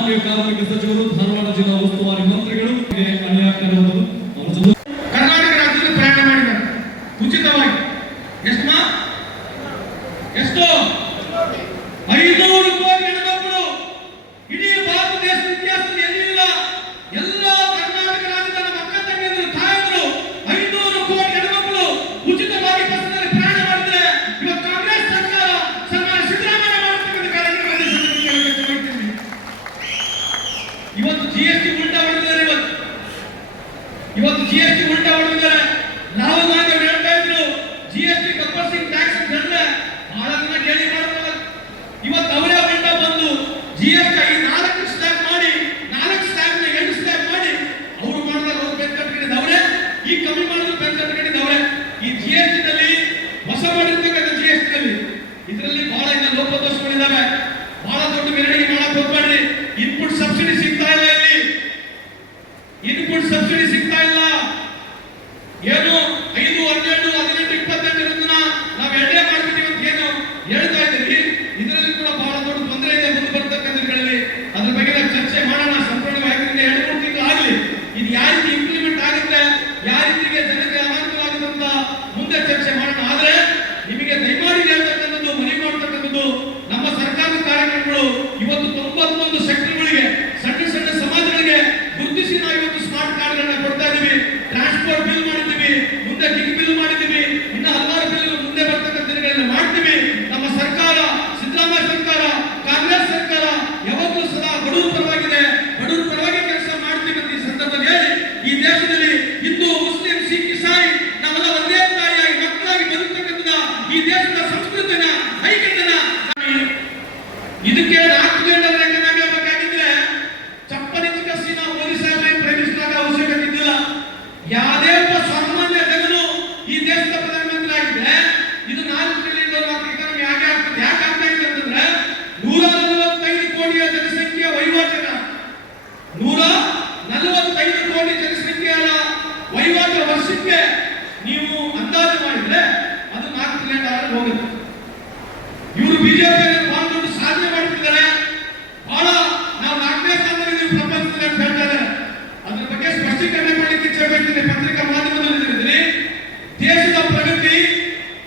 ಮಾನ್ಯ ಕಾರ್ಮಿಕ ಸಚಿವರು, ಧಾರವಾಡ ಜಿಲ್ಲಾ ಉಸ್ತುವಾರಿ ಮಂತ್ರಿಗಳು ಅನ್ಯಾಯವಾಗಿರುವುದು ಕರ್ನಾಟಕ ರಾಜ್ಯದಲ್ಲಿ ಪ್ರಯಾಣ ಮಾಡಿದ್ದಾರೆ ಉಚಿತವಾಗಿ. ಎಷ್ಟು 500 ಕೋಟಿ ಹೆಣ್ಮಕ್ಳು ಇಡೀ ಭಾರತ ದೇಶದ ಇತಿಹಾಸದಲ್ಲಿ ಎಲ್ಲಿಲ್ಲ. ಎಲ್ಲ ಕರ್ನಾಟಕ ರಾಜ್ಯದ ನಮ್ಮ ಅಕ್ಕ ತಂಗಿಯರು, ತಾಯಂದಿರು 500 ಕೋಟಿ ಹೆಣ್ಮಕ್ಳು ಉಚಿತವಾಗಿ ಬಸ್ನಲ್ಲಿ ಪ್ರಯಾಣ ಮಾಡಿದ್ರೆ ಇವತ್ತು ಕಾಂಗ್ರೆಸ್ ಸರ್ಕಾರ ಸನ್ಮಾನ್ಯ ಸಿದ್ದರಾಮಯ್ಯ ಮಾಡ್ತಕ್ಕಂಥ ಕಾರ್ಯಕ್ರಮ ಇವತ್ತು ಜಿಎಸ್ಟಿ ಉಲ್ಟಾ ಹೊಡೆದಿದ್ದಾರೆ. ಇವತ್ತು ಜಿಎಸ್ಟಿ ಉಲ್ಟಾ ಹೊಡೆದಿದ್ದಾರೆ. ರಾಹುಲ್ ಗಾಂಧಿ ಅವರು ಹೇಳ್ತಾ ಇದ್ರು ಜಿಎಸ್ಟಿ ಕಂಪಲ್ಸರಿ ಟ್ಯಾಕ್ಸ್ ಅಂತ ಹೇಳಿದ್ರೆ ಬಹಳ ಜನ ಕೇಳಿ ಮಾಡ್ತಾರೆ. ಇವತ್ತು ಅವರೇ ಉಲ್ಟಾ ಬಂದು ಜಿಎಸ್ಟಿ 4 ಸ್ಲ್ಯಾಬ್ ಮಾಡಿ 4 ಸ್ಲ್ಯಾಬ್ನ 8 ಸ್ಲ್ಯಾಬ್ ಮಾಡಿ ಅವರು ಮಾಡಿದಾಗ ಅವ್ರು ಬೆನ್ ಕಟ್ಕೊಂಡಿದ್ದವರೇ, ಈ ಕಮ್ಮಿ ಮಾಡಿದ್ರು ಬೆನ್ ಕಟ್ಕೊಂಡಿದ್ದವರೇ. ಈ ಜಿಎಸ್ಟಿ ನಲ್ಲಿ ಹೊಸ ಮಾಡಿರ್ತಕ್ಕಂಥ ಜಿಎಸ್ಟಿ ನಲ್ಲಿ ಇದರಲ್ಲಿ ಬಹಳ ಇನ್ನ ಲೋಪದೋಷಗಳಿದ್ದಾವೆ. ಬಹಳ ದೊಡ್ಡ ಮೆರವಣಿಗೆ ಮಾಡಕ್ ಹೋಗ್ಬೇಡ್ರಿ. ಇನ್ಪುಟ್ ಸಬ್ಸಿಡಿ ಸಿಗ್ತಾ ಇಲ್ಲ. ಇಲ್ಲಿ ಇನ್ಪುಟ್ ಸಬ್ಸಿಡಿ ಸಿಗ್ತಾ ಇಲ್ಲ. ಏನು 5, 12, 18, 28 ಇರೋದನ್ನ ನಾವು ಎರಡೇ ಮಾಡ್ಬಿಟ್ಟಿವಿ ಅಂತ ಏನು ಹೇಳ್ತಾ ಇದ್ದೀವಿ. ಇದರಲ್ಲಿ ಕೂಡ ಬಹಳ ದೊಡ್ಡ ತೊಂದರೆ ಇದೆ ಮುಂದೆ ಬರ್ತಕ್ಕಂಥದ್ರಲ್ಲಿ. ಅದ್ರ ಬಗ್ಗೆ ನಾವು ಚರ್ಚೆ ಮಾಡೋಣ ಸಂಪೂರ್ಣವಾಗಿ. 2-3 ತಿಂಗಳು ಆಗಲಿ ಇದು ಯಾವ ರೀತಿ ಇಂಪ್ಲಿಮೆಂಟ್ ಆಗುತ್ತೆ, ಯಾವ ರೀತಿಗೆ ಜನಕ್ಕೆ ಅನುಕೂಲ ಆಗುತ್ತೆ ಅಂತ ಮುಂದೆ ಚರ್ಚೆ ಮಾಡೋಣ. ಆದ್ರೆ ನಿಮಗೆ ದಯಮಾಡಿ ಹೇಳ್ತಕ್ಕಂಥದ್ದು, ಮನವಿ ಮಾಡ್ತಕ್ಕಂಥದ್ದು, ನಮ್ಮ ಸರ್ಕಾರದ ಕಾರ್ಯಕ್ರಮಗಳು ಇವತ್ತು 91 ಸೆಕ್ಟರ್ಗಳಿಗೆ, ಸಣ್ಣ ಸಣ್ಣ ಸಮಾಜಗಳಿಗೆ ಗುರುತಿಸಿ ನಾವು ಇವತ್ತು ಸ್ಮಾರ್ಟ್ ಕಾರ್ಡ್ಗಳನ್ನ ಕೊಡ್ತಾ ಇದೀವಿ. ಟ್ರಾನ್ಸ್ಪೋರ್ಟ್ ಬಿಲ್ ಮಾಡಿದ್ದೀವಿ, ಮುಂದೆ ಕಿಕ್ ಬಿಲ್ ಮಾಡಿದ್ದೀವಿ, ಇನ್ನು ಹಲವಾರು ಬಿಲ್ ಮುಂದೆ ಬರ್ತಕ್ಕಂಥ ದಿನಗಳಲ್ಲಿ ಮಾಡ್ತೀವಿ. ನಮ್ಮ ಸರ್ಕಾರ, ಸಿದ್ದರಾಮಯ್ಯ ಸರ್ಕಾರ, ಕಾಂಗ್ರೆಸ್ ಸರ್ಕಾರ ಯಾವಾಗಲೂ ಸದಾ ಬಡವರ ಪರವಾಗಿದೆ, ಬಡವರ ಪರವಾಗಿ ಕೆಲಸ ಮಾಡ್ತೀವಿ ಅಂತ ಈ ಸಂದರ್ಭದಲ್ಲಿ ಹೇಳಿ, ಈ ದೇಶದಲ್ಲಿ ಹಿಂದೂ, ಮುಸ್ಲಿಂ, ಸಿಖ್, ಇಸಾಯಿ ನಾವೆಲ್ಲ ಒಂದೇ ತಾಯಿಯಾಗಿ ಮಕ್ಕಳಾಗಿ ಬದುಕ್ತಕ್ಕಂಥ ಈ ದೇಶದ ಸಂಸ್ಕೃತಿನ ಐಕ್ಯತೆನ ಇದಕ್ಕೆ ರಾಜ್ಯದಲ್ಲಿ ಬೇಕಾಗಿದ್ರೆ ಚಪ್ಪಲಿ ಚಿಕಿತ್ಸೆ ನಾವು ಮೋದಿ ಸಾಹೇಬ್ ಪ್ರವೇಶಿಸಿದಾಗ ಅವಶ್ಯಕತೆ ಇದ್ದಿಲ್ಲ. ಯಾವುದೇ ಒಬ್ಬ ಸಾಮಾನ್ಯ ಜನರು ಈ ದೇಶದ ಪ್ರಧಾನಮಂತ್ರಿ ಆಗಿದ್ರೆ ಇದು 4 ಟ್ರಿಲಿಯನ್ ಎಕಾನಮಿ ಯಾಕೆ ಆಗ್ತದೆ? ಯಾಕೆ ಆಗ್ತಾ ಇದೆ ಅಂತಂದ್ರೆ 145 ಕೋಟಿಯ ಜನಸಂಖ್ಯೆಯ ವಹಿವಾಟಿನ 145 ಕೋಟಿ ಜನಸಂಖ್ಯೆಯ ವಹಿವಾಟು ವರ್ಷಕ್ಕೆ ನೀವು ಅಂದಾಜು ಮಾಡಿದ್ರೆ ಅದು 4 ಟ್ರಿಲಿಯನ್ ಡಾಲರ್ ಹೋಗುತ್ತೆ. ಇವರು ಬಿಜೆಪಿ ಬಹಳ ದೊಡ್ಡ ಸಾಧನೆ ಮಾಡ್ತಿದ್ದಾರೆ. ಬಹಳ ನಾವು 4ನೇ ಸ್ಥಾನದಲ್ಲಿ ಪ್ರಪಂಚದಲ್ಲಿ ಅಂತ ಹೇಳ್ತಾ ಇದ್ದಾರೆ. ಅದ್ರ ಬಗ್ಗೆ ಸ್ಪಷ್ಟೀಕರಣ ಮಾಡಲಿಕ್ಕೆ ಇಚ್ಛೆ ಪಡ್ತೀನಿ. ಪತ್ರಿಕಾ ಮಾಧ್ಯಮದಲ್ಲಿ ತಿಳಿದ್ರಿ, ದೇಶದ ಪ್ರಗತಿ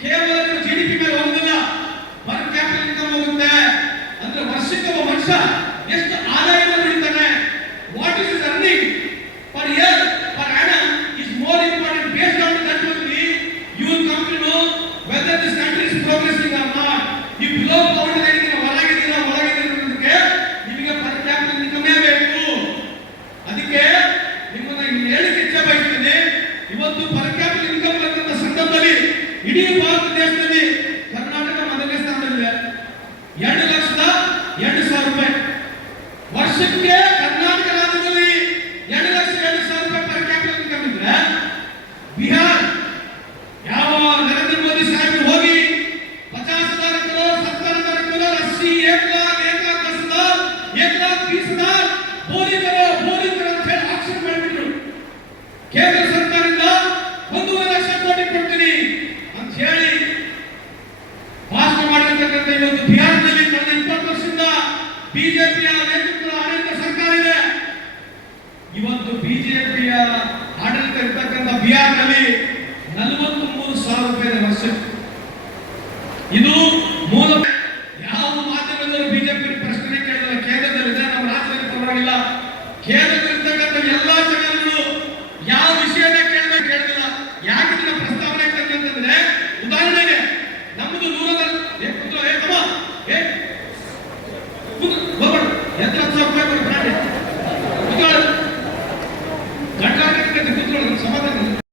ಕೇವಲ ಜಿಡಿಪಿ ಮೇಲೆ ಹೋಗುದಿಲ್ಲ, ಪರ್ ಕ್ಯಾಪಿಟಲ್ ಇನ್ಕಮ್ ಹೋಗುತ್ತೆ. ಅಂದ್ರೆ ವರ್ಷಕ್ಕೆ ಒಬ್ಬ ಮನುಷ್ಯ ಎಷ್ಟು ಆದಾಯವನ್ನು ಪಡಿತಾನೆ, what is is earning per year per annum is more important. Based on that only you will come to know whether this country is progressing or not. You below poverty line ಗೆ ಒಳಗಿದ್ದೀರಾ ಅನ್ನೋದಕ್ಕೆ ನಿಮಗೆ per capital income ಬೇಕು. ಅದಕ್ಕೆ ನಿಮ್ಮನ್ನ ಹೇಳಿಕ್ಕೆ ಇಚ್ಛೆ ಬಯಸ್ತೇನೆ. ಇವತ್ತು ಪರ್ ಕ್ಯಾಪಿಟಲ್ ಇನ್ಕಮ್ ಬರ್ತಕ್ಕಂಥ ಸಂದರ್ಭದಲ್ಲಿ ಇಡೀ ಭಾರತ ದೇಶದಲ್ಲಿ ಕರ್ನಾಟಕ ಮೊದಲನೇ ಸ್ಥಾನದಲ್ಲಿದೆ. 2,02,000 ರೂಪಾಯಿ ವರ್ಷಕ್ಕೆ ಕರ್ನಾಟಕ ರಾಜ್ಯದಲ್ಲಿ 2,02,000 ರೂಪಾಯಿ ಪರ್ ಕ್ಯಾಪಿಟಲ್ ಇನ್ಕಮ್ ಇದ್ರೆ, ಬಿಹಾರ್ ಯಾವ ನರೇಂದ್ರ ಮೋದಿ ಸಾಹೇಬರು ಹೋಗಿ 50,000 ಕರೋಡ್ 70,000 ಕರೋಡ್ 80 1,00,000 1,30,000 ಬೋರಿ ಕರೋ ಅಂತ ಹೇಳಿ ಆಕ್ಷನ್ ಮಾಡಿಬಿಟ್ರು. ಕೇಂದ್ರ ಸರ್ಕಾರದಿಂದ 1,00,000 ಕೋಟಿ ಕೊಡ್ತೀನಿ ಅಂತ ಹೇಳಿ ಭಾಷಣ ಮಾಡಿರ್ತಕ್ಕಂಥ ಇವತ್ತು ಬಿಹಾರದಲ್ಲಿ ಕಳೆದ 20 ವರ್ಷದಿಂದ ಬಿಜೆಪಿಯ ನೇತೃತ್ವದ ಆಡಳಿತ ಸರ್ಕಾರ ಇದೆ. ಇವತ್ತು ಬಿಜೆಪಿಯ ಆಡಳಿತ ಇರ್ತಕ್ಕಂಥ ಬಿಹಾರದಲ್ಲಿ 43,000 ರೂಪಾಯಿ ವರ್ಷ. ಇದು ಮೂಲ ಯಾವ ಮಾಧ್ಯಮದಲ್ಲೂ ಬಿಜೆಪಿ ಪ್ರಶ್ನೆ ಕೇಳಿದ್ರೆ ಕೇಂದ್ರದಲ್ಲಿದೆ, ನಮ್ಮ ರಾಜ್ಯದಲ್ಲಿ ಪರವಾಗಿಲ್ಲ. ಕೇಂದ್ರದಲ್ಲಿರ್ತಕ್ಕಂಥ ಎಲ್ಲಾ ಜನರು ಯಾವ ವಿಷಯನ ಕೇಳಿದಿಲ್ಲ. ಯಾಕೆ ಇದನ್ನ ಪ್ರಸ್ತಾವನೆ ಅಂತಂದ್ರೆ, ಉದಾಹರಣೆಗೆ ನಮ್ಮದು 100,000 ರೂಪಾಯಿ